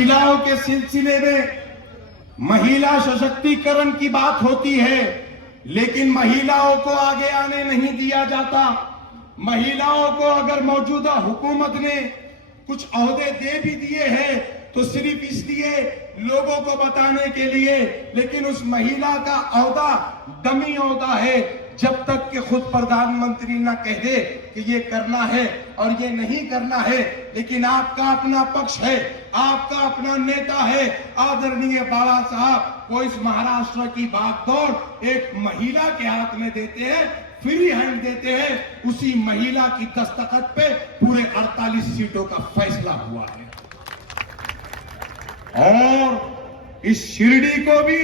महिलाओं के सिलसिले में महिला सशक्तिकरण की बात होती है, लेकिन महिलाओं को आगे आने नहीं दिया जाता। महिलाओं को अगर मौजूदा हुकूमत ने कुछ अहदे दे भी दिए हैं तो सिर्फ़ इसलिए लोगों को बताने के लिए, लेकिन उस महिला का अहदा, दमी अहदा है, जब तक कि खुद प्रधानमंत्री ना कह दे। कि ये करना है और ये नहीं करना है, लेकिन आपका अपना पक्ष है, आपका अपना नेता है। आदरणीय बाबा साहब, वो इस महाराष्ट्र की बागदौड़ एक महिला के हाथ में देते हैं, फ्री हैंड देते हैं। उसी महिला की दस्तखत पे पूरे 48 सीटों का फैसला हुआ है। और इस शिरडी को भी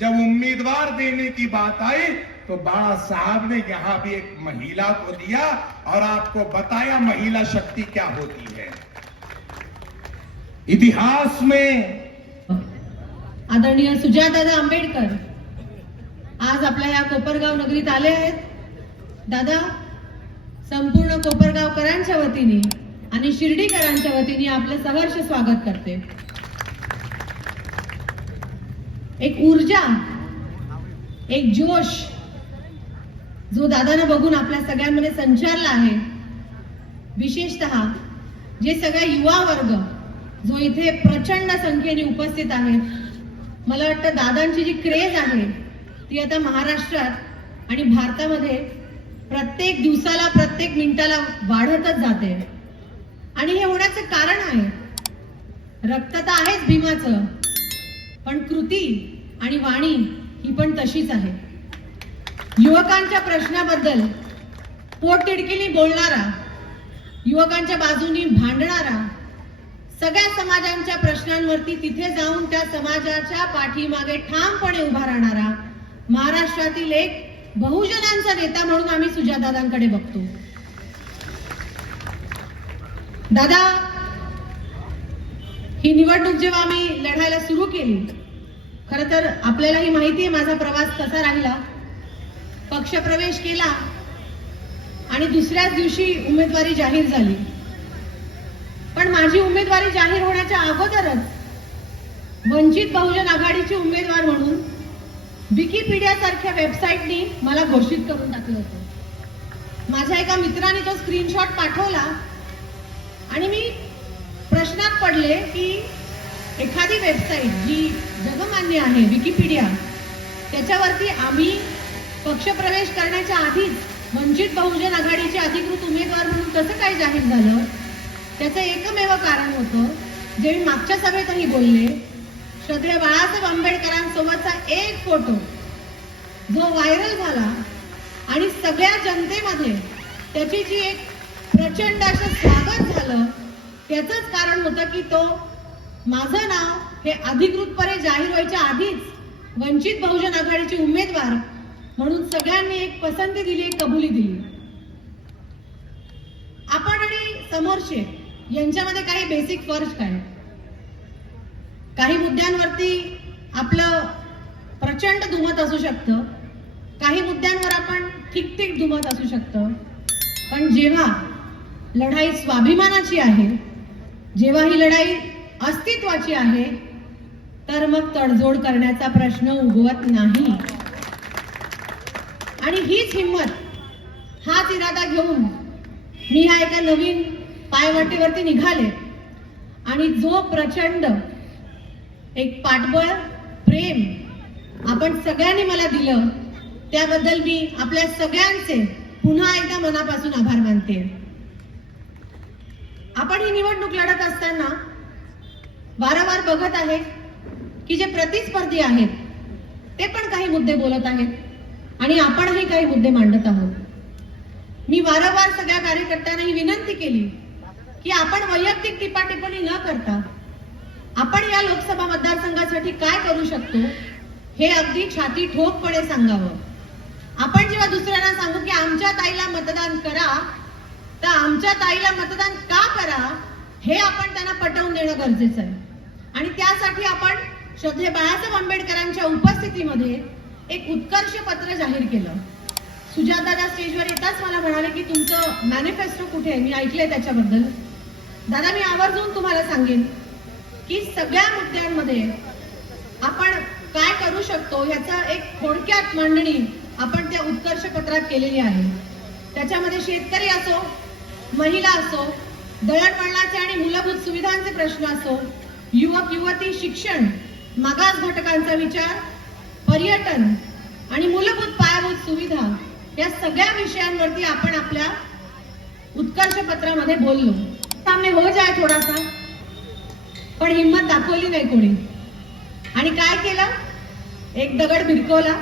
जब उम्मीदवार देने की बात आई तो बाबा साहब ने यहाँ भी एक महिला को दिया और आपको बताया महिला शक्ति क्या होती है? इतिहास में आदरणीय सुजातदादा आंबेडकर आज आपल्या या कोपरगाव नगरीत आले आहेत. दादा संपूर्ण कोपरगावकरांच्या वतीने आणि शिर्डीकरांच्या वतीने आपलं सहर्ष स्वागत करते. एक ऊर्जा एक जोश जो दादांना बघून आपल्या सगळ्यांमध्ये संचारला आहे विशेषतः जे सगळा युवा वर्ग जो इथे प्रचंड संख्येने उपस्थित आहे मला वाटतं दादांची जी क्रेज आहे ती आता महाराष्ट्रात आणि भारतामध्ये प्रत्येक दिवसाला प्रत्येक मिनिटाला वाढतच जाते. आणि हे होण्याचं कारण आहे रक्त तर आहेच भीमाचं पण कृती आणि वाणी ही पण तशीच आहे. युवकांच्या प्रश्नाबद्दल पोटतिडकीने बोलणारा युवकांच्या बाजूनी भांडणारा सगळ्या समाजांच्या प्रश्नांवरती तिथे जाऊन त्या समाजाच्या पाठीमागे ठामपणे उभा राहणारा महाराष्ट्रातील एक बहुजनांचा नेता म्हणून आम्ही सुजादादांकडे बघतो. दादा ही निवडणूक जेव्हा आम्ही लढायला सुरू केली खर तर आपल्यालाही माहिती आहे माझा प्रवास कसा राहिला. पक्षप्रवेश केला आणि दुसऱ्याच दिवशी उमेदवारी जाहीर झाली. पण माझी उमेदवारी जाहीर होण्याच्या अगोदरच वंचित बहुजन आघाडीचे उमेदवार म्हणून विकिपीडिया सारख्या वेबसाईटनी मला घोषित करून टाकलं होतं. माझ्या एका मित्राने तो स्क्रीनशॉट पाठवला आणि मी प्रश्नात पडले की एखादी वेबसाईट जी जगमान्य आहे विकिपीडिया त्याच्यावरती आम्ही पक्षप्रवेश करण्याच्या आधीच वंचित बहुजन आघाडीचे अधिकृत उमेदवार म्हणून कसं काय जाहीर झालं? त्याचं एकमेव कारण होतं जे मी मागच्या सभेतही बोलले श्रद्धेय बाळासाहेब आंबेडकरांसोबतचा एक फोटो जो व्हायरल झाला आणि सगळ्या जनतेमध्ये त्याची जी एक प्रचंड असं स्वागत झालं त्याचंच कारण होतं की तो माझं नाव हे अधिकृतपणे जाहीर व्हायच्या आधीच वंचित बहुजन आघाडीचे उमेदवार म्हणून सगळ्यांनी एक पसंती दिली एक कबुली दिली. आपण आणि समोरचे यांच्यामध्ये काही बेसिक फरक आहे काही मुद्द्यांवरती आपलं प्रचंड दुमत असू शकतं. काही मुद्द्यांवर आपण ठीक ठीक दुमत असू शकतं. पण जेव्हा लढाई स्वाभिमानाची आहे जेव्हा ही लढाई अस्तित्वाची आहे तर मग तडजोड करण्याचा प्रश्न उगवत नाही. आणि हीच हिंमत हाच इरादा घेऊन मी ह्या एका नवीन पायवाटेवरती निघाले. आणि जो प्रचंड एक पाठबळ प्रेम आपण सगळ्यांनी मला दिलं त्याबद्दल मी आपल्या सगळ्यांचे पुन्हा एकदा मनापासून आभार मानते. आपण ही निवडणूक लढत असताना वारंवार बघत आहे की जे प्रतिस्पर्धी आहेत ते पण काही मुद्दे बोलत आहेत. आणि आपणही काही मुद्दे मांडत आहोत. मी वारंवार सगळ्या कार्यकर्त्यांना ही विनंती केली की आपण वैयक्तिक टिपाटिपणी न करता आपण या लोकसभा मतदारसंघासाठी काय करू शकतो हे अगदी छाती ठोकपणे सांगावं. आपण जेव्हा दुसऱ्यांना सांगू की आमच्या ताईला मतदान करा तर आमच्या ताईला मतदान का करा हे आपण त्यांना पटवून देणं गरजेचं आहे. आणि त्यासाठी आपण श्रद्धे बाळासाहेब आंबेडकरांच्या उपस्थितीमध्ये एक उत्कर्ष पत्र जाहीर केलं. सुजाता स्टेजवर येताच मला म्हणाले की तुमचं मॅनिफेस्टो कुठे आहे? मी ऐकलंय त्याच्याबद्दल. दादा मी आवर्जून तुम्हाला सांगेन की सगळ्या मुद्द्यांमध्ये आपण काय करू शकतो याचा एक थोडक्यात मांडणी आपण त्या उत्कर्ष पत्रात केलेली आहे. त्याच्यामध्ये शेतकरी असो महिला असो दळणवळणाचे आणि मूलभूत सुविधांचे प्रश्न असो युवक युवती शिक्षण मागास घटकांचा विचार पर्यटन आणि मूलभूत पायाभूत सुविधा या सगळ्या विषयांवरती आपण आपल्या उत्कर्ष पत्रामध्ये बोललो. सामने हो जाय थोडासा पण हिंमत दाखवली नाही कोणी. आणि काय केलं? एक दगड भिरकवला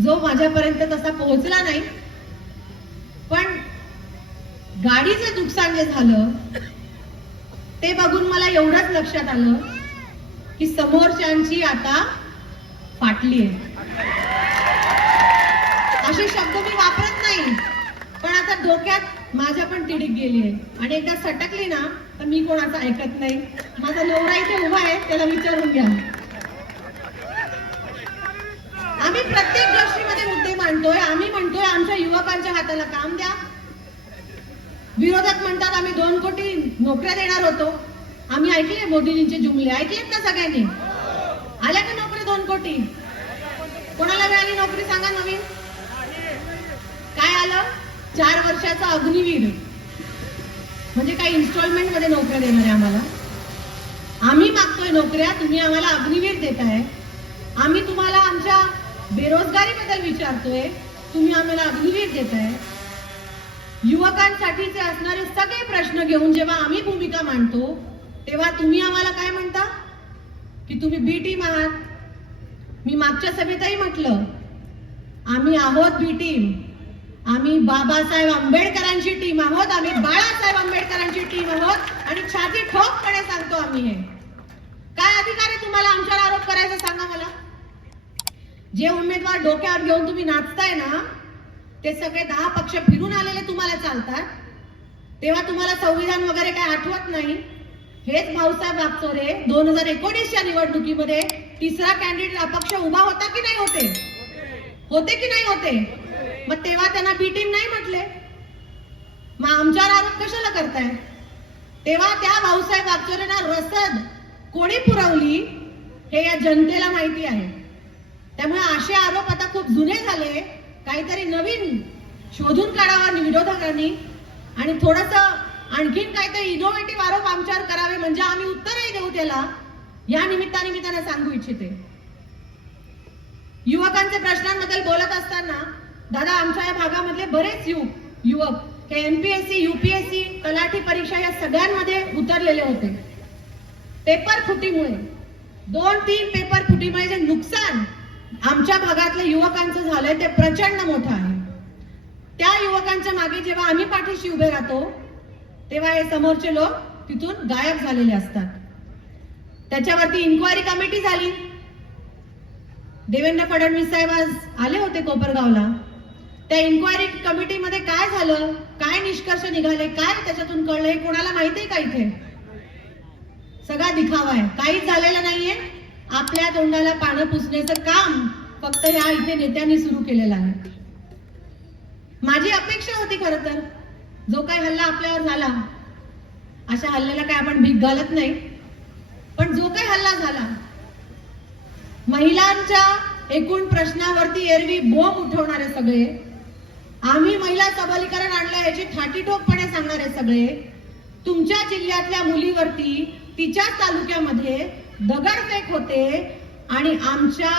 जो माझ्यापर्यंत तसा पोहोचला नाही. पण गाडीचं नुकसान जे झालं ते बघून मला एवढंच लक्षात आलं की समोरच्यांची आता फाटली आहे. असे शब्द मी वापरत नाही पण आता डोक्यात माझ्या पण तिडीक गेली आहे. आणि एकदा सटकली ना तर मी कोणाचं ऐकत नाही. माझा नवरा इथे उभा आहे त्याला विचारून घ्या. आम्ही प्रत्येक गोष्टीमध्ये मुद्दे मांडतोय. आम्ही म्हणतोय आमच्या युवकांच्या हाताला काम द्या. विरोधक म्हणतात आम्ही दोन कोटी नोकऱ्या देणार होतो. आम्ही ऐकले मोदीजींचे जुमले. ऐकलेत ना सगळ्यांनी? दोन कोटी कोणाला मिळाली नोकरी सांगा नवीन? काय आलं? चार वर्षाचा अग्निवीर. म्हणजे काय इन्स्टॉलमेंटमध्ये नोकऱ्या देणार आहे आम्हाला? आम्ही मागतोय नोकऱ्या तुम्ही आम्हाला अग्निवीर देताय. आम्ही तुम्हाला आमच्या बेरोजगारीबद्दल विचारतोय तुम्ही आम्हाला अग्निवीर देताय. युवकांसाठीचे असणारे सगळे प्रश्न घेऊन जेव्हा आम्ही भूमिका मांडतो तेव्हा तुम्ही आम्हाला काय म्हणता? की तुम्ही बी टीम आहात. मी मागच्या सभेतही म्हटलं आम्ही आहोत बी टीम आम्ही बाबासाहेब आंबेडकरांची टीम आहोत आम्ही बाळासाहेब आंबेडकरांची टीम आहोत आणि छाती ठोकपणे सांगतो आम्ही हे. काय अधिकार आहे तुम्हाला आमच्यावर आरोप करायचा सांगा मला? जे उमेदवार डोक्यावर घेऊन तुम्ही नाचताय ना ते सगळे दहा पक्ष फिरून आलेले तुम्हाला चालतात. तेव्हा तुम्हाला संविधान वगैरे काय आठवत नाही? हेच भाऊसाहेब वागचोरे दोन हजार एकोणीसच्या निवडणुकीमध्ये तिसरा कॅन्डिडेट अपक्ष उभा होता की नाही होते? होते की नाही होते? मग तेव्हा त्यांना बी टीम नाही म्हटले. मग आमच्यावर आरोप कशाला करताय? तेव्हा त्या भाऊसाहेब वागचोरेंना रसद कोणी पुरवली हे या जनतेला माहिती आहे. त्यामुळे असे आरोप आता खूप जुने झाले. काहीतरी नवीन शोधून काढावा विरोधकांनी. आणि थोडस आणखीन काहीतरी इनोव्हेटिव्ह आरोप आमच्यावर करावे म्हणजे आम्ही उत्तरही देऊ त्याला. या निमित्ताने मी त्यांना सांगू इच्छिते. युवकांचे प्रश्नांबद्दल बोलत असताना दादा आमच्या या भागामधले बरेच युवक युवक हे एमपीएससी युपीएससी तलाठी परीक्षा या सगळ्यांमध्ये उतरलेले होते. पेपर फुटीमुळे दोन तीन पेपर फुटीमुळे जे नुकसान आमच्या भागातल्या युवकांचं झालंय ते प्रचंड मोठं आहे. त्या युवकांच्या मागे जेव्हा आम्ही पाठीशी उभे राहतो तेव्हा हे समोरचे लोक तिथून गायब झालेले असतात. त्याच्यावरती इन्क्वायरी कमिटी झाली. देवेंद्र फडणवीस साहेब आज आले होते कोपरगावला. त्या इन्क्वायरी कमिटीमध्ये काय झालं? काय निष्कर्ष निघाले? काय त्याच्यातून कळलं? हे कोणाला माहितीये का इथे? सगळा दिखावा आहे. काहीच झालेलं नाहीये. आपल्या तोंडाला पानं पुसण्याचं काम फक्त ह्या इथे नेत्यांनी सुरू केलेलं आहे. माझी अपेक्षा होती खर तर. जो काही हल्ला आपल्यावर झाला अशा हल्ल्याला काय आपण भीक घालत नाही. पण जो काही हल्ला झाला महिलांच्या एकूण प्रश्नावरती एरवी बोंब उठवणारे सगळे आम्ही महिला सबलीकरण आणलं याची थाटीठोकपणे सांगणारे सगळे तुमच्या जिल्ह्यातल्या मुलीवरती तिच्याच तालुक्यामध्ये दगडफेक होते आणि आमच्या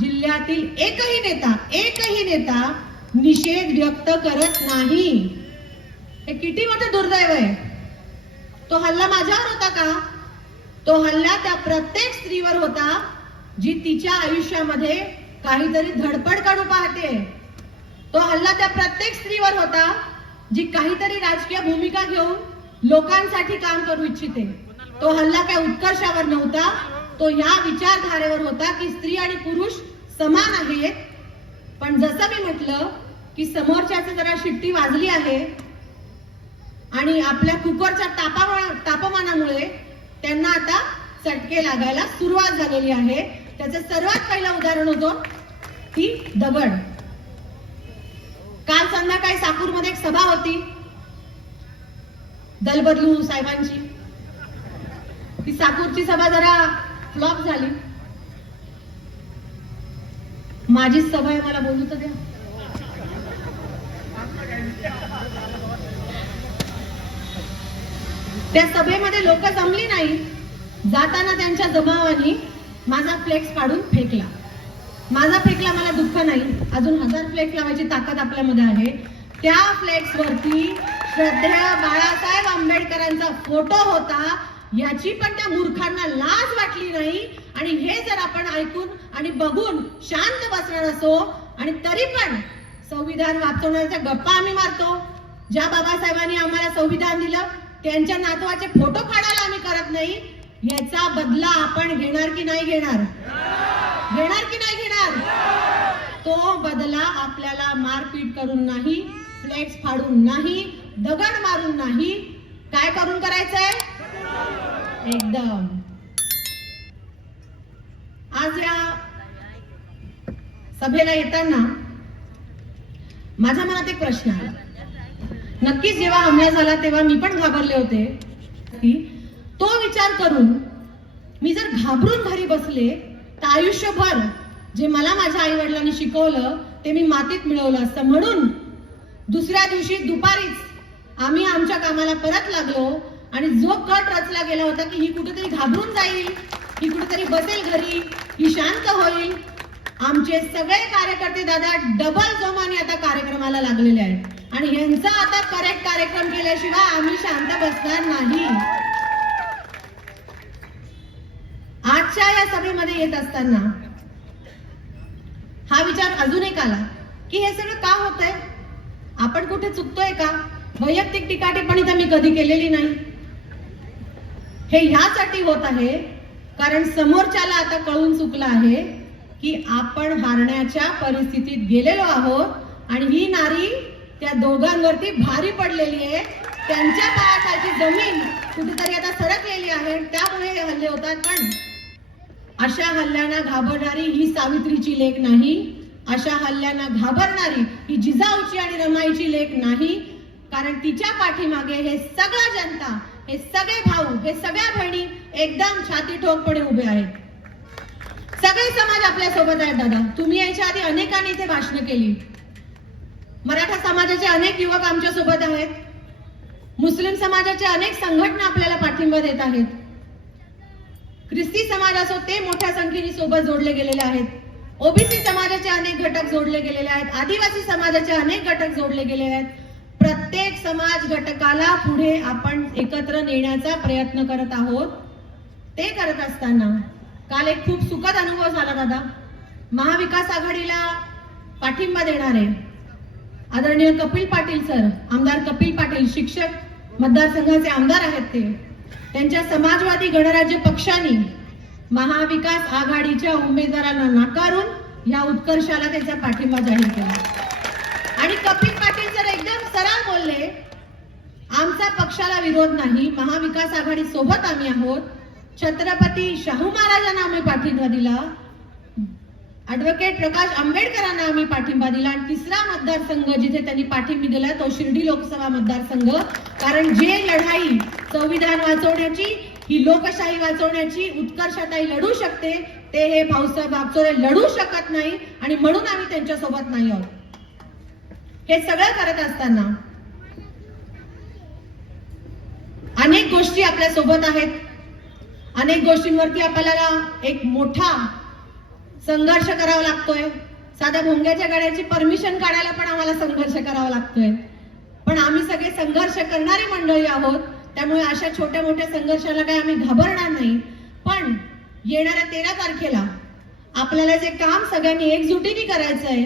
जिल्ह्यातील एकही नेता एकही नेता निषेध व्यक्त करत नाही. हे किती मोठं दुर्दैव आहे. तो हल्ला माझ्यावर होता का? तो हल्ला त्या प्रत्येक स्त्रीवर होता जी तिच्या आयुष्यामध्ये काहीतरी धडपड काढू पाहते. तो हल्ला त्या प्रत्येक स्त्रीवर होता जी काहीतरी राजकीय भूमिका घेऊन लोकांसाठी काम करू इच्छिते. तो हल्ला काय उत्कर्षावर नव्हता तो या विचारधारेवर होता की स्त्री आणि पुरुष समान आहेत. पण जसं मी म्हटलं की समोरच्याच जरा शिट्टी वाजली आहे आणि आपल्या कुकरच्या तापामा तापमानामुळे त्यांना आता चटके लागायला सुरुवात झालेली आहे. त्याचं सर्वात पहिलं उदाहरण होतं ती दगड. काल संध्याकाळी साकूरमध्ये एक सभा होती. दलबदलू साहेबांची. ती साकूरची सभा जरा फ्लॉप झाली. माझीच सभा आहे मला बोलू तर द्या. त्या सभेमध्ये लोक जमली नाही. जाताना त्यांच्या जमावानी माझा फ्लेक्स काढून फेकला. माझा फेकला मला दुःख नाही. अजून हजार फ्लेक्स लावायची ताकद आपल्यामध्ये आहे. त्या फ्लेक्सवरती श्रद्धेय बाळासाहेब आंबेडकरांचा फोटो होता. याची पण त्या मूर्खांना लाज वाटली नाही. आणि हे जर आपण ऐकून आणि बघून शांत बसणार असो आणि तरी पण संविधान वाचवण्याच्या गप्पा आम्ही मारतो. ज्या बाबासाहेबांनी आम्हाला संविधान दिलं त्यांच्या नातवाचे फोटो काढायला आम्ही करत नाही. याचा बदला आपण घेणार की नाही घेणार? घेणार की नाही घेणार? तो बदला आपल्याला मारपीट करून नाही फ्लेक्स फाडून नाही दगड मारून नाही. काय करून करायचंय? एकदम. आज या सभेला येताना माझ्या मनात एक प्रश्न आला. नक्कीच जेव्हा हमला झाला तेव्हा मी पण घाबरले होते. की तो विचार करून मी जर घाबरून घरी बसले तर आयुष्यभर जे मला माझ्या आई वडिलांनी शिकवलं ते मी मातीत मिळवलं असतं. म्हणून दुसऱ्या दिवशी दुपारीच आम्ही आमच्या कामाला परत लागलो आणि जो कट रचला गेला होता की ही कुठेतरी घाबरून जाईल ही कुठेतरी बसेल घरी ही शांत होईल आमचे सगळे कार्यकर्ते दादा डबल जोमाने आता कार्यक्रमाला लागलेले आहेत. आणि यांचा आता करेक्ट कार्यक्रम केल्याशिवाय आम्ही शांत बसणार नाही. आजच्या या सभेमध्ये येत असताना हा विचार अजून एक आला की हे सगळं का होतंय? आपण कुठे चुकतोय का? वैयक्तिक टीकाटिप्पणी तर मी कधी केलेली नाही. हे ह्यासाठी होत आहे कारण समोरच्याला आता कळून चुकलं आहे की आपण हारण्याच्या परिस्थितीत गेलेलो आहोत आणि ही नारी त्या दोघांवरती भारी पडलेली आहे. त्यांच्या पायाखालची जमीन कुठेतरी आता सरकलेली आहे. त्यामुळे हे हल्ले होतात. पण अशा हल्ल्यांना घाबरणारी ही सावित्रीची लेख नाही. अशा हल्ल्यांना घाबरणारी ही जिजाऊची आणि रमाईची लेख नाही. कारण तिच्या पाठीमागे हे सगळं जनता हे सगळे भाऊ हे सगळ्या बहिणी एकदम छाती ठोकपणे उभे आहेत. सगळे समाज आपल्यासोबत आहेत दादा. तुम्ही याच्या आधी अनेकांनी इथे भाषण केली. मराठा समाजाचे अनेक युवक आमच्यासोबत आहेत. मुस्लिम समाजाचे अनेक संघटना आपल्याला पाठिंबा देत आहेत. ख्रिस्ती समाज असो ते मोठ्या संख्येने सोबत जोडले गेलेले आहेत. ओबीसी समाजाचे अनेक घटक जोडले गेलेले आहेत. आदिवासी समाजाचे अनेक घटक जोडले गेलेले आहेत. प्रत्येक समाज घटकाला पुढे आपण एकत्र नेण्याचा प्रयत्न करत आहोत. ते करत असताना काल एक खूप सुखद अनुभव झाला दादा. महाविकास आघाडीला पाठिंबा देणारे आदरणीय कपिल पाटील सर आमदार कपिल पाटील शिक्षक मतदारसंघाचे आमदार आहेत ते. त्यांच्या समाजवादी गणराज्य पक्षाने महाविकास आघाडीच्या उमेदवारांना नाकारून या उत्कर्षाला त्याचा पाठिंबा जाहीर केला. आणि कपिल पाटील सर एकदम सरळ बोलले आमचा पक्षाला विरोध नाही महाविकास आघाडी सोबत आम्ही आहोत. छत्रपती शाहू महाराजांना आम्ही पाठिंबा दिला. ऍडव्होकेट प्रकाश आंबेडकरांना आम्ही पाठिंबा दिला. आणि तिसरा मतदारसंघ जिथे त्यांनी पाठिंबा दिला तो शिर्डी लोकसभा मतदारसंघ. कारण जे लढाई संविधान वाचवण्याची ही लोकशाही वाचवण्याची उत्कर्षताई लढू शकते ते हे भाऊसाहेब आपचोरे लढू शकत नाही आणि म्हणून आम्ही त्यांच्यासोबत नाही आहोत. हे सगळं करत असताना अनेक गोष्टी आपल्यासोबत आहेत. अनेक गोष्टींवरती आपल्याला एक मोठा संघर्ष करावा लागतोय. साध्या भोंग्याच्या गाड्याची परमिशन काढायला पण आम्हाला संघर्ष करावा लागतोय. पण आम्ही सगळे संघर्ष करणारी मंडळी आहोत. त्यामुळे अशा छोट्या मोठ्या संघर्षाला काही आम्ही घाबरणार नाही. पण येणाऱ्या तेरा तारखेला आपल्याला जे काम सगळ्यांनी एकजुटीने करायचंय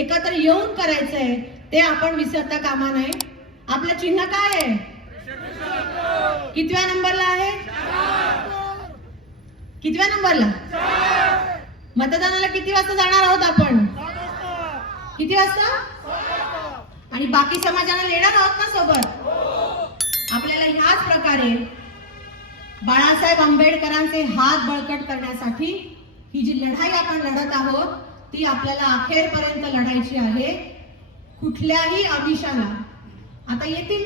एकत्र येऊन करायचंय ते आपण विसरता कामा नये. आपलं चिन्ह काय आहे? कितव्या नंबरला आहे? कितव्या नंबरला? मतदानाला किती वाजता जाणार आहोत आपण? किती वाजता? आणि बाकी समाजाला येणार आहोत ना सोबत? आपल्याला ह्याच प्रकारे बाळासाहेब आंबेडकरांचे हात बळकट करण्यासाठी ही जी लढाई आपण लढत आहोत ती आपल्याला अखेरपर्यंत लढायची आहे. कुठल्याही आमिषाला. आता येतील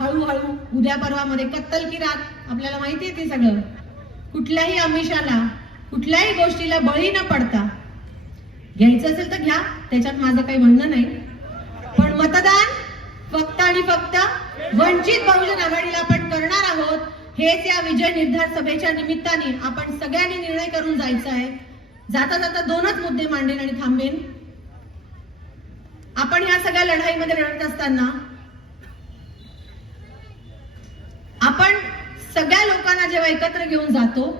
हळूहळू उद्या परवामध्ये कत्तल की रात आपल्याला माहिती आहे ते सगळं. कुठल्याही आमिषाला कुठल्याही गोष्टीला बळी न पडता. घ्यायचं असेल तर घ्या त्याच्यात माझं काही म्हणणं नाही. पण मतदान फक्त आणि फक्त वंचित बहुजन आघाडीला आपण करणार आहोत हेच या विजय निर्धार सभेच्या निमित्ताने आपण सगळ्यांनी निर्णय करून जायचं आहे. जाता जाता दोनच मुद्दे मांडेन आणि थांबेन. आपण या सगळ्या लढाईमध्ये लढत असताना आपण सगळ्या लोकांना जेव्हा एकत्र घेऊन जातो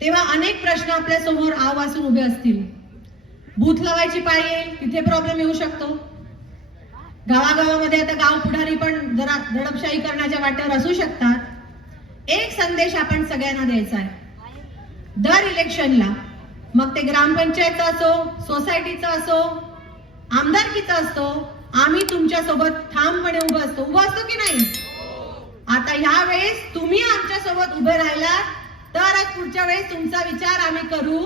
तेव्हा अनेक प्रश्न आपल्यासमोर आव वासून उभे असतील. बूथ लावायची पाळी येईल तिथे प्रॉब्लेम येऊ शकतो. गावागावामध्ये आता गाव पुढारी पण जरा दडपशाही करण्याच्या वाट्यावर असू शकतात. एक संदेश आपण सगळ्यांना द्यायचा आहे. दर इलेक्शनला मग ते ग्रामपंचायतचा असो सोसायटीचा असो आमदारकीचा असतो आम्ही तुमच्यासोबत ठामपणे उभं असतो. उभं असतो की नाही? आता ह्या वेळेस तुम्ही आमच्यासोबत उभे राहिलात तरच पुढच्या वेळेस तुमचा विचार आम्ही करू.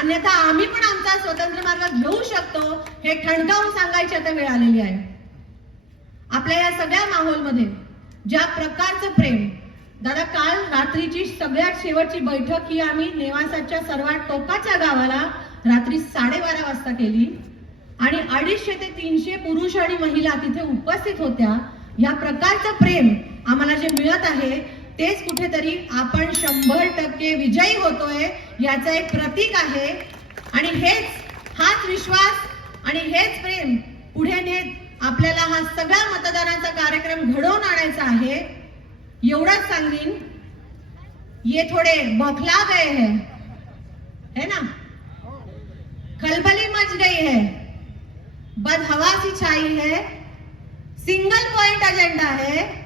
अन्यथा आम्ही पण आमचा स्वतंत्र मार्ग घेऊ शकतो हे ठणकावून सांगायची आता वेळ आलेली आहे. आपल्या या सगळ्या माहोलमध्ये ज्या प्रकारचं प्रेम दादा काल रात्रीची सगळ्यात शेवटची बैठक ही आम्ही नेवासाच्या सर्वात टोकाच्या गावाला रात्री साडेबारा वाजता केली. आणि अडीचशे ते तीनशे पुरुष आणि महिला तिथे उपस्थित होत्या. या प्रकारचं प्रेम आम्हाला जे मिळत आहे तेच कुठेतरी आपण शंभर टक्के विजयी होतोय याचं एक प्रतीक आहे. आणि हेच हाच विश्वास आणि हेच प्रेम पुढे नेत आपल्याला हा सगळा मतदानाचा कार्यक्रम घडवून आणायचा आहे. एवढंच सांगीन. ये थोडे बखला गए है. है ना? खलबली मच गई है. बदहवासी छाई है. सिंगल पॉइंट एजेंडा है.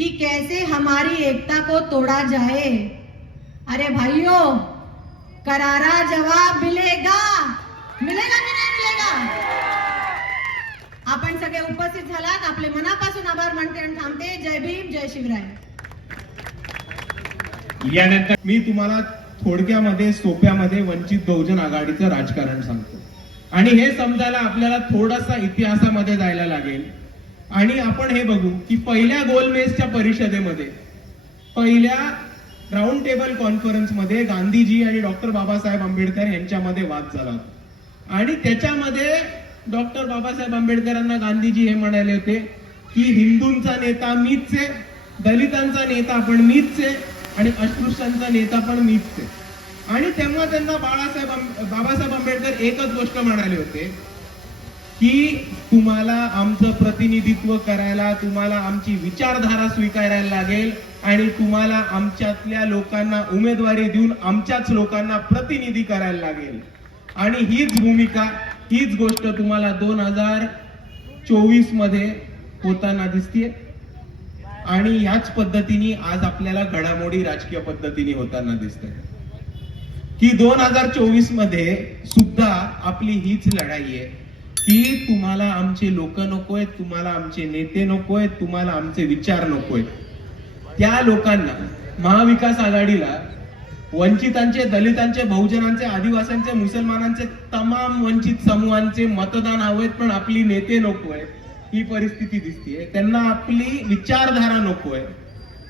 कि कैसे हमारी एकता को तोड़ा जाए। अरे भाइयों करारा जवाब मिलेगा। मिलेगा की नाही मिलेगा? आपण सगळे उपस्थित झालात आपले मनापासून आभार मानते आणि थांबते. जय भीम जय शिवराय. यानंतर मी तुम्हाला थोडक्यामध्ये सोप्यामध्ये वंचित बहुजन आघाडीचं राजकारण सांगतो. आणि हे समजायला आपल्याला थोडासा इतिहासामध्ये जायला लागेल. आणि आपण हे बघू की पहिल्या गोलमेजच्या परिषदेमध्ये पहिल्या राऊंड टेबल कॉन्फरन्समध्ये गांधीजी आणि डॉक्टर बाबासाहेब आंबेडकर यांच्यामध्ये वाद झाला होता. आणि त्याच्यामध्ये डॉक्टर बाबासाहेब आंबेडकरांना गांधीजी हे म्हणाले होते की हिंदूंचा नेता मीच आहे दलितांचा नेता पण मीच आहे आणि अस्पृश्यांचा नेता पण मीच आहे. आणि तेव्हा त्यांना बाळासाहेब बाबासाहेब आंबेडकर एकच गोष्ट म्हणाले होते की तुम्हाला आमचं प्रतिनिधित्व करायला तुम्हाला आमची विचारधारा स्वीकारायला लागेल आणि तुम्हाला आमच्यातल्या लोकांना उमेदवारी देऊन आमच्याच लोकांना प्रतिनिधी करायला लागेल. आणि हीच भूमिका हीच गोष्ट तुम्हाला दोन हजार चोवीसमध्ये होताना दिसतीये. आणि याच पद्धतीने आज आपल्याला घडामोडी राजकीय पद्धतीने होताना दिसते की दोन हजार चोवीसमध्ये सुद्धा आपली हीच लढाई आहे. की तुम्हाला आमचे लोक नकोय तुम्हाला आमचे नेते नकोय तुम्हाला आमचे विचार नकोय. त्या लोकांना महाविकास आघाडीला वंचितांचे दलितांचे बहुजनांचे आदिवासींचे मुसलमानांचे तमाम वंचित समूहांचे मतदान हवेत पण आपली नेते नकोय. ही परिस्थिती दिसतीये. त्यांना आपली विचारधारा नकोय.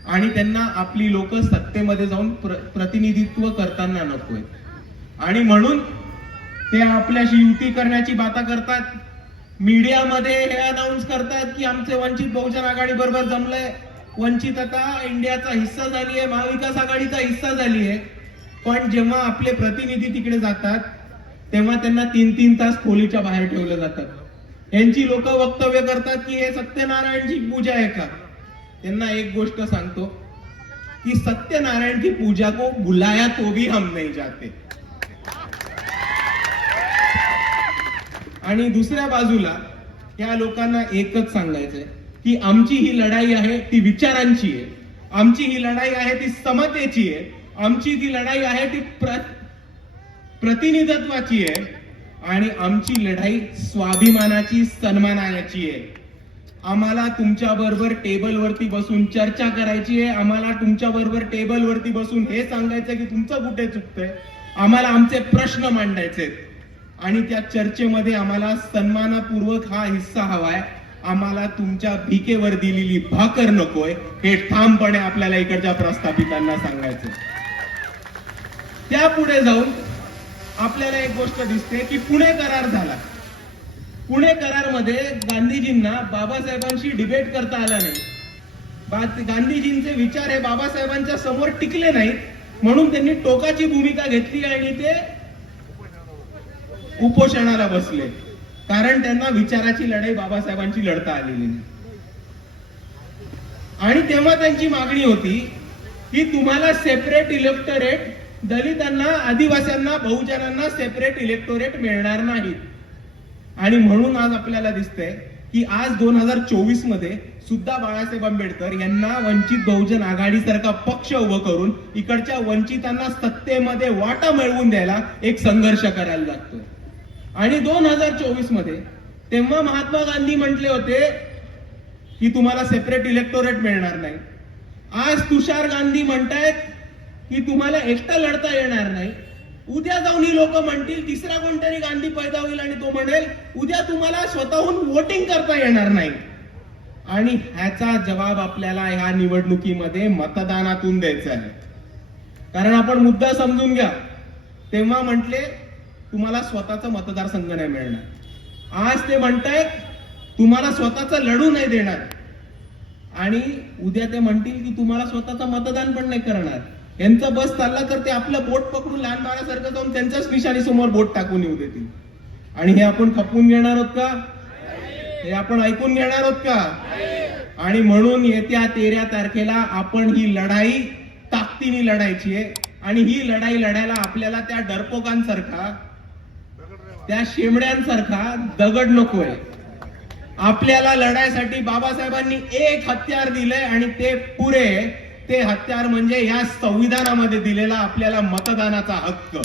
आणि त्यांना आपली लोक सत्तेमध्ये जाऊन प्र, प्रतिनिधित्व करताना नकोय. आणि म्हणून ते आपल्याशी युती करण्याची बाता करतात. मीडियामध्ये हे अनाऊन्स करतात की आमचे वंचित बहुजन आघाडी बरोबर जमलंय. वंचित आता इंडियाचा हिस्सा झाली आहे महाविकास आघाडीचा हिस्सा झाली आहे पण जेव्हा आपले प्रतिनिधी तिकडे जातात तेव्हा त्यांना तीन तीन तास खोलीच्या बाहेर ठेवलं जातात यांची लोक वक्तव्य करतात की हे सत्यनारायणची पूजा आहे का? त्यांना एक गोष्ट सांगतो कि सत्यनारायण की पूजा को बुलाया तो भी हम नहीं जाते. आणि दुसऱ्या बाजूला या लोकांना एकच सांगायचंय की आमची ही लढाई आहे ती विचारांची आहे. आमची ही लढाई आहे ती समतेची आहे. आमची ती लढाई आहे ती प्र प्रतिनिधित्वाची आहे. आणि आमची लढाई स्वाभिमानाची सन्मानाची आहे. आम्हाला तुमच्या बरोबर टेबलवरती बसून चर्चा करायची आहे. आम्हाला तुमच्या बरोबर टेबलवरती बसून हे सांगायचं की तुमचं कुठे चुकतंय? आम्हाला आमचे प्रश्न मांडायचे आणि त्या चर्चेमध्ये आम्हाला सन्मानपूर्वक हा हिस्सा हवाय. आम्हाला तुमच्या भिकेवर दिलेली भाकर नकोय हे ठामपणे आपल्याला इकडच्या प्रस्थापितांना सांगायचं त्या पुढे जाऊन आपल्याला एक गोष्ट दिसते की पुणे करार झाला. पुणे करारमध्ये गांधीजींना बाबासाहेबांशी डिबेट करता आला नाही. गांधीजींचे विचार हे बाबासाहेबांच्या समोर टिकले नाहीत म्हणून त्यांनी टोकाची भूमिका घेतली आणि ते उपोषणाला बसले. कारण त्यांना विचाराची लढाई बाबासाहेबांची लढता आलेली नाही. आणि तेव्हा त्यांची मागणी होती की तुम्हाला सेपरेट इलेक्टोरेट दलितांना आदिवासींना बहुजनांना सेपरेट इलेक्टोरेट मिळणार नाही. आणि म्हणून आज आपल्याला दिसतंय की आज दोन हजार चोवीसमध्ये सुद्धा बाळासाहेब आंबेडकर यांना वंचित बहुजन आघाडी सारखा पक्ष उभं करून इकडच्या वंचितांना सत्तेमध्ये वाटा मिळवून द्यायला एक संघर्ष करायला लागतो आणि दोन हजार चोवीसमध्ये तेव्हा महात्मा गांधी म्हटले होते की तुम्हाला सेपरेट इलेक्टोरेट मिळणार नाही. आज तुषार गांधी म्हणतायत की तुम्हाला एकटा लढता येणार नाही. उद्या जाऊन ही लोक म्हणतील तिसरा कोणतरी गांधी पैदा होईल आणि तो म्हणेल उद्या तुम्हाला स्वतःहून वोटिंग करता येणार नाही. आणि ह्याचा जबाब आपल्याला ह्या निवडणुकीमध्ये मतदानातून द्यायचा आहे. कारण आपण मुद्दा समजून घ्या. तेव्हा म्हटले तुम्हाला स्वतःचा मतदारसंघ नाही मिळणार. आज ते म्हणतायत तुम्हाला स्वतःचा लढू नाही देणार. आणि उद्या ते म्हणतील की तुम्हाला स्वतःचं मतदान पण नाही करणार. यांचा बस चालला तर ते आपलं बोट पकडून लहान बाळासारखं जाऊन त्यांच्याच निशाणी समोर बोट टाकून येऊ देतील. आणि हे आपण खपवून घेणार आहोत का? हे आपण ऐकून घेणार आहोत का? आणि म्हणून येत्या तेरा तारखेला आपण ही लढाई ताकदीने लढायची आहे. आणि ही लढाई लढायला आपल्याला त्या डरपोकांसारखा त्या शेमड्यांसारखा दगड नकोय. आपल्याला लढायसाठी बाबासाहेबांनी एक हत्यार दिलंय आणि ते पुरे. ते हत्यार म्हणजे या संविधानामध्ये दिलेला आपल्याला मतदानाचा हक्क.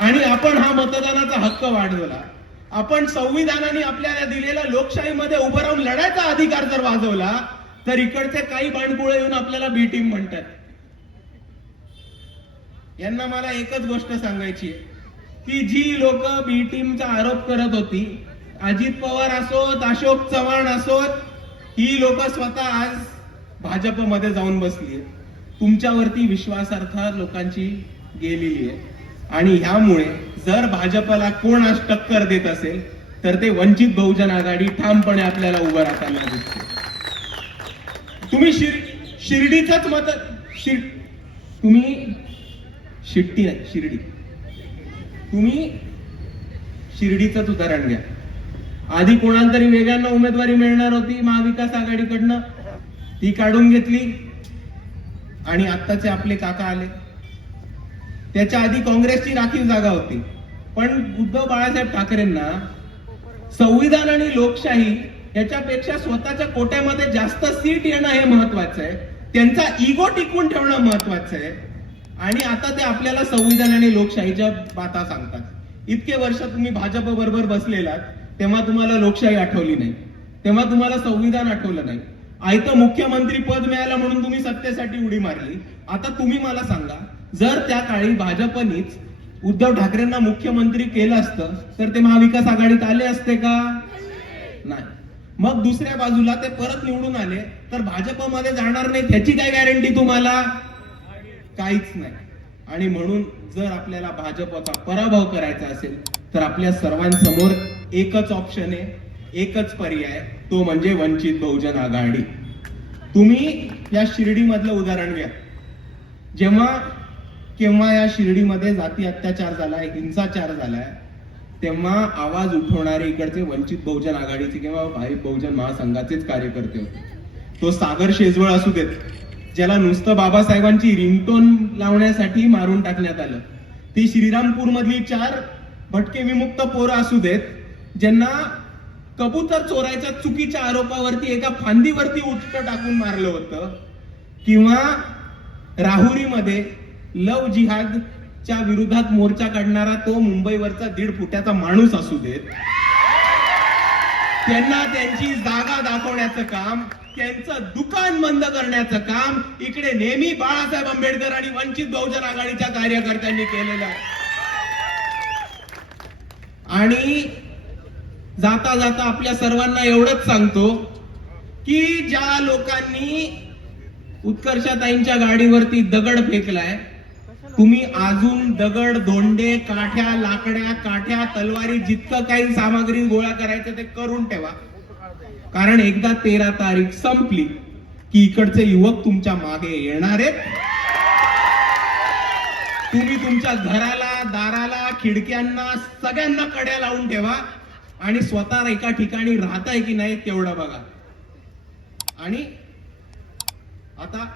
आणि आपण हा मतदानाचा हक्क वाढवला. आपण संविधानाने आपल्याला दिलेला लोकशाहीमध्ये उभं राहून लढायचा अधिकार जर वाजवला तर इकडचे काही बाणकुळे येऊन आपल्याला बी टीम म्हणतात. यांना मला एकच गोष्ट सांगायची आहे. की जी लोक बी टीमचा आरोप करत होती अजित पवार असोत अशोक चव्हाण असोत ही लोक स्वतः आज भाजपमध्ये जाऊन बसली तुमच्यावरती विश्वासार्थ लोकांची गेलेली आहे. आणि ह्यामुळे जर भाजपला कोण आज टक्कर देत असेल तर ते वंचित बहुजन आघाडी ठामपणे आपल्याला उभं राहताना दिसते तुम्ही शिर शिर्डीचंच मत शिर तुम्ही शिट्टी नाही शिर्डी. तुम्ही शिर्डीचंच उदाहरण घ्या. आधी कोणाला तरी वेगळ्यांना उमेदवारी मिळणार होती महाविकास आघाडीकडनं. ती काढून घेतली. आणि आत्ताचे आपले काका आले. त्याच्या आधी काँग्रेसची राखीव जागा होती. पण उद्धव बाळासाहेब ठाकरेंना संविधान आणि लोकशाही याच्यापेक्षा स्वतःच्या कोट्यामध्ये जास्त सीट येणं हे महत्वाचं आहे. त्यांचा इगो टिकवून ठेवणं महत्वाचं आहे. आणि आता ते आपल्याला संविधान आणि लोकशाहीच्या बाता सांगतात. इतके वर्ष तुम्ही भाजप बरोबर बसलेलात तेव्हा तुम्हाला लोकशाही आठवली नाही. तेव्हा तुम्हाला संविधान आठवलं नाही. आयतं मुख्यमंत्री पद मिळालं म्हणून तुम्ही सत्तेसाठी उडी मारली. आता तुम्ही मला सांगा जर त्या काळी भाजपनीच उद्धव ठाकरेंना मुख्यमंत्री केलं असतं तर ते महाविकास आघाडीत आले असते का? नाही. मग दुसऱ्या बाजूला ते परत निवडून आले तर भाजपमध्ये जाणार नाही त्याची काय गॅरंटी तुम्हाला? काहीच नाही. आणि म्हणून जर आपल्याला भाजपचा पराभव करायचा असेल तर आपल्या सर्वांसमोर एकच ऑप्शन आहे एकच पर्याय तो म्हणजे वंचित बहुजन आघाडी. तुम्ही या शिर्डी मधलं उदाहरण घ्या. जेव्हा केव्हा या शिर्डीमध्ये जाती अत्याचार झालाय हिंसाचार झालाय तेव्हा आवाज उठवणारे इकडचे वंचित बहुजन आघाडीचे किंवा भाई बहुजन महासंघाचेच कार्यकर्ते होते. तो सागर शेजवळ असू देत. ज्याला नुसतं बाबासाहेबांची रिंगटोन लावण्यासाठी मारून टाकण्यात आलं. ती श्रीरामपूर मधली चार भटके विमुक्त पोरं असू देत ज्यांना कबूतर चोरायच्या चुकीच्या आरोपावरती एका फांदीवरती उठट टाकून मारलं होतं किंवा राहुरीमध्ये लव जिहादच्या विरोधात मोर्चा काढणारा तो मुंबईवरचा दीड फुट्याचा माणूस असू देत. त्यांना त्यांची जागा दाखवण्याचं काम त्यांचं दुकान बंद करण्याचं काम इकडे नेहमी बाळासाहेब आंबेडकर आणि वंचित बहुजन आघाडीच्या कार्यकर्त्यांनी केलेलं आहे. आणि जाता जाता आपल्या सर्वांना एवढंच सांगतो की ज्या लोकांनी उत्कर्षाताईंच्या गाडीवरती दगड फेकलाय तुम्ही अजून दगड दोंडे काठ्या लाकड्या काठ्या तलवारी जितकं काही सामग्री गोळा करायचं ते करून ठेवा. कारण एकदा तेरा तारीख संपली की इकडचे युवक तुमच्या मागे येणार आहेत. तुम्ही तुमच्या घराला दाराला खिडक्यांना सगळ्यांना कड्या लावून ठेवा आणि स्वतः एका ठिकाणी राहताय की नाही तेवढं बघा. आणि आता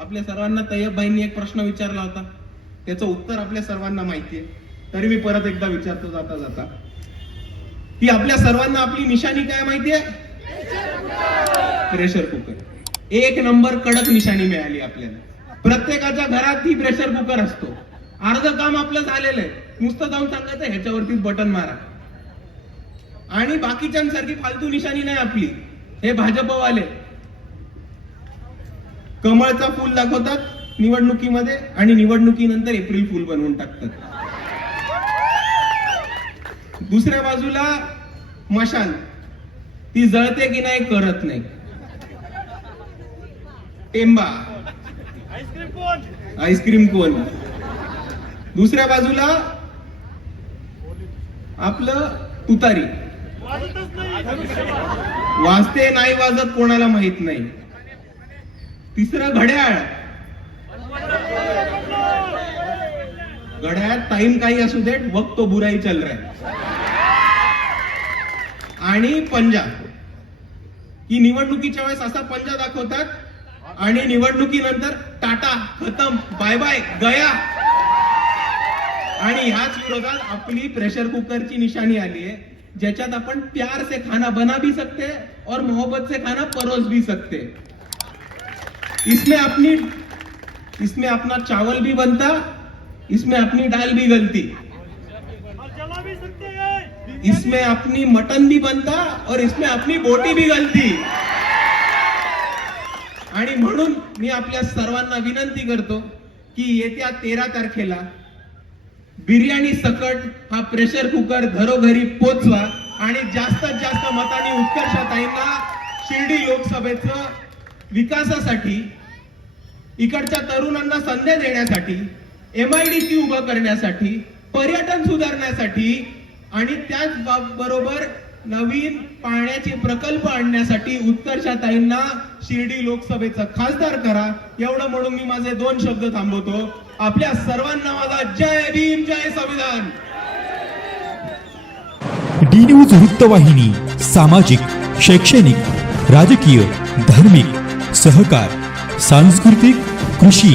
आपल्या सर्वांना तय्यबबाईंनी एक प्रश्न विचारला होता. त्याचं उत्तर आपल्या सर्वांना माहिती आहे. तरी मी परत एकदा विचारतो जाता जाता. की आपल्या सर्वांना आपली निशाणी काय माहिती आहे? Pressure cooker. एक नंबर कडक निशाणी मिळाली आपल्याला. प्रत्येकाच्या घरात ही प्रेशर कुकर असतो. अर्ध काम आपलं झालेलं आहे. नुसतं जाऊन सांगायचं ह्याच्यावरतीच बटन मारा. आणि बाकीच्यांसारखी फालतू निशाणी नाही आपली. हे भाजपवाले. कमळचा फूल दाखवतात. निवडणुकीमध्ये आणि निवडणुकीनंतर एप्रिल फूल बनवून टाकतात. दुसऱ्या बाजूला मशाल. ती जळते की नाही करत नाही. टेंबा. आईस्क्रीम कोण? दुसऱ्या बाजूला आपलं तुतारी. वाजते नाही वाजत कोणाला माहीत नाही. तिसरं घड्याळ. घड्याळ टाइम काही असू देत वक्त तो बुराई चल रहा है. आणि पंजा. ही निवडणुकीच्या वेळेस असा पंजा दाखवतात आणि निवडणुकीनंतर टाटा खतम बाय बाय गया. आणि ह्याच विरोधात आपली प्रेशर कुकरची निशाणी आली आहे ज्याच्यात आपण प्यार से खाना बना भी सकते और मोहब्बत से खाना परोस भी सकते. इसमें अपनी इसमें अपना चावल भी बनता इसमें अपनी दाल भी गलती। इसमें अपनी मटन भी बनता और इसमें अपनी बोटी भी गलती। आणि म्हणून मी आपल्या सर्वांना विनंती करतो की येत्या तेरा तारखेला बिर्याणी सकट हा प्रेशर कुकर घरोघरी पोचवा आणि जास्तीत जास्त मतांनी उत्कर्षताईंना शिर्डी लोकसभेचं विकासासाठी इकडच्या तरुणांना संधी देण्यासाठी एमआयडीसी उभं करण्यासाठी पर्यटन सुधारण्यासाठी आणि त्याच बरोबर नवीन पाण्याचे प्रकल्प आणण्यासाठी उत्कर्षाताईंना शिर्डी लोकसभेचा खासदार करा. एवढं म्हणून मी माझे दोन शब्द थांबवतो. आपल्या सर्वांना माझा जय भीम जय संविधान. डी न्यूज वृत्तवाहिनी सामाजिक शैक्षणिक राजकीय धार्मिक सहकार सांस्कृतिक कृषी.